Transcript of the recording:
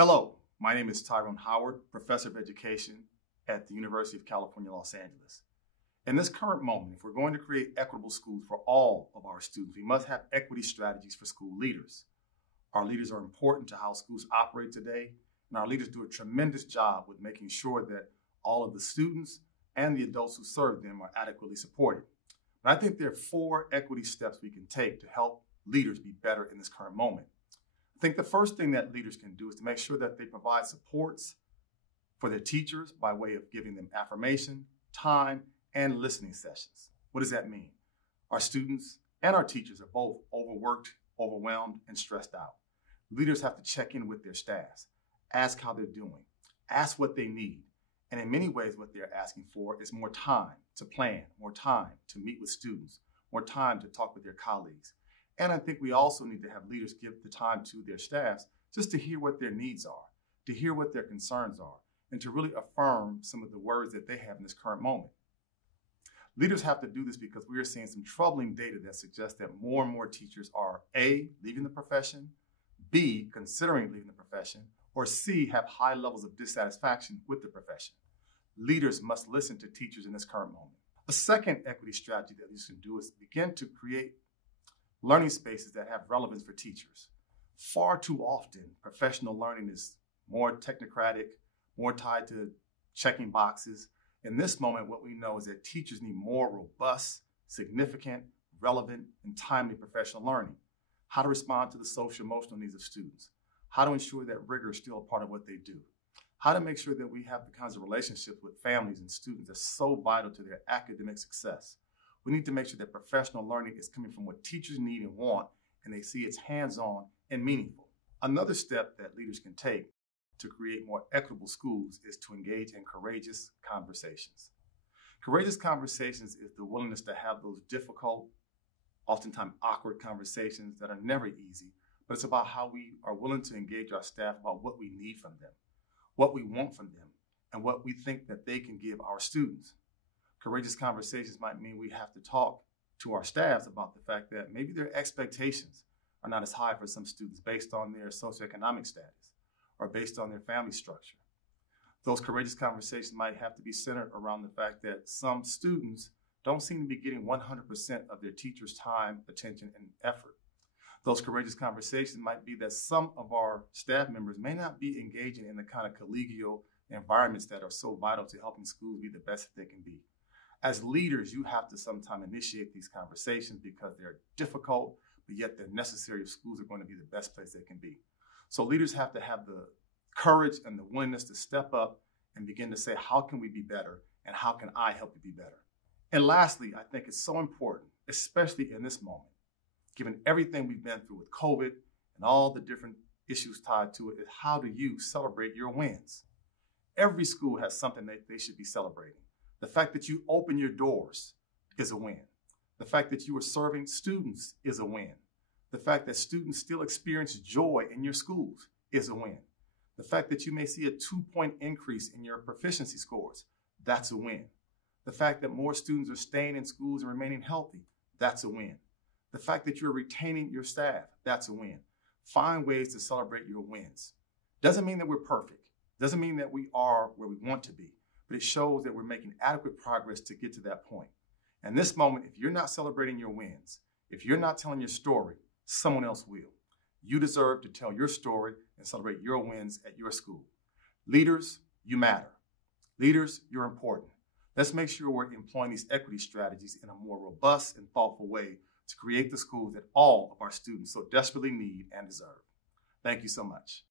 Hello, my name is Tyrone Howard, Professor of Education at the University of California, Los Angeles. In this current moment, if we're going to create equitable schools for all of our students, we must have equity strategies for school leaders. Our leaders are important to how schools operate today, and our leaders do a tremendous job with making sure that all of the students and the adults who serve them are adequately supported. But I think there are 4 equity steps we can take to help leaders be better in this current moment. I think the first thing that leaders can do is to make sure that they provide supports for their teachers by way of giving them affirmation, time, and listening sessions. What does that mean? Our students and our teachers are both overworked, overwhelmed, and stressed out. Leaders have to check in with their staffs, ask how they're doing, ask what they need. And in many ways, what they're asking for is more time to plan, more time to meet with students, more time to talk with their colleagues. And I think we also need to have leaders give the time to their staffs just to hear what their needs are, to hear what their concerns are, and to really affirm some of the words that they have in this current moment. Leaders have to do this because we are seeing some troubling data that suggests that more and more teachers are A, leaving the profession, B, considering leaving the profession, or C, have high levels of dissatisfaction with the profession. Leaders must listen to teachers in this current moment. A second equity strategy that leaders can do is begin to create learning spaces that have relevance for teachers. Far too often, professional learning is more technocratic, more tied to checking boxes. In this moment, what we know is that teachers need more robust, significant, relevant, and timely professional learning. How to respond to the social emotional needs of students. How to ensure that rigor is still a part of what they do. How to make sure that we have the kinds of relationships with families and students that's so vital to their academic success. We need to make sure that professional learning is coming from what teachers need and want, and they see it's hands-on and meaningful. Another step that leaders can take to create more equitable schools is to engage in courageous conversations. Courageous conversations is the willingness to have those difficult, oftentimes awkward conversations that are never easy, but it's about how we are willing to engage our staff about what we need from them, what we want from them, and what we think that they can give our students. Courageous conversations might mean we have to talk to our staffs about the fact that maybe their expectations are not as high for some students based on their socioeconomic status or based on their family structure. Those courageous conversations might have to be centered around the fact that some students don't seem to be getting 100% of their teacher's time, attention, and effort. Those courageous conversations might be that some of our staff members may not be engaging in the kind of collegial environments that are so vital to helping schools be the best that they can be. As leaders, you have to sometimes initiate these conversations because they're difficult, but yet they're necessary if schools are going to be the best place they can be. So leaders have to have the courage and the willingness to step up and begin to say, how can we be better? And how can I help you be better? And lastly, I think it's so important, especially in this moment, given everything we've been through with COVID and all the different issues tied to it, is how do you celebrate your wins? Every school has something that they should be celebrating. The fact that you open your doors is a win. The fact that you are serving students is a win. The fact that students still experience joy in your schools is a win. The fact that you may see a 2-point increase in your proficiency scores, that's a win. The fact that more students are staying in schools and remaining healthy, that's a win. The fact that you're retaining your staff, that's a win. Find ways to celebrate your wins. Doesn't mean that we're perfect. Doesn't mean that we are where we want to be, but it shows that we're making adequate progress to get to that point. And this moment, if you're not celebrating your wins, if you're not telling your story, someone else will. You deserve to tell your story and celebrate your wins at your school. Leaders, you matter. Leaders, you're important. Let's make sure we're employing these equity strategies in a more robust and thoughtful way to create the schools that all of our students so desperately need and deserve. Thank you so much.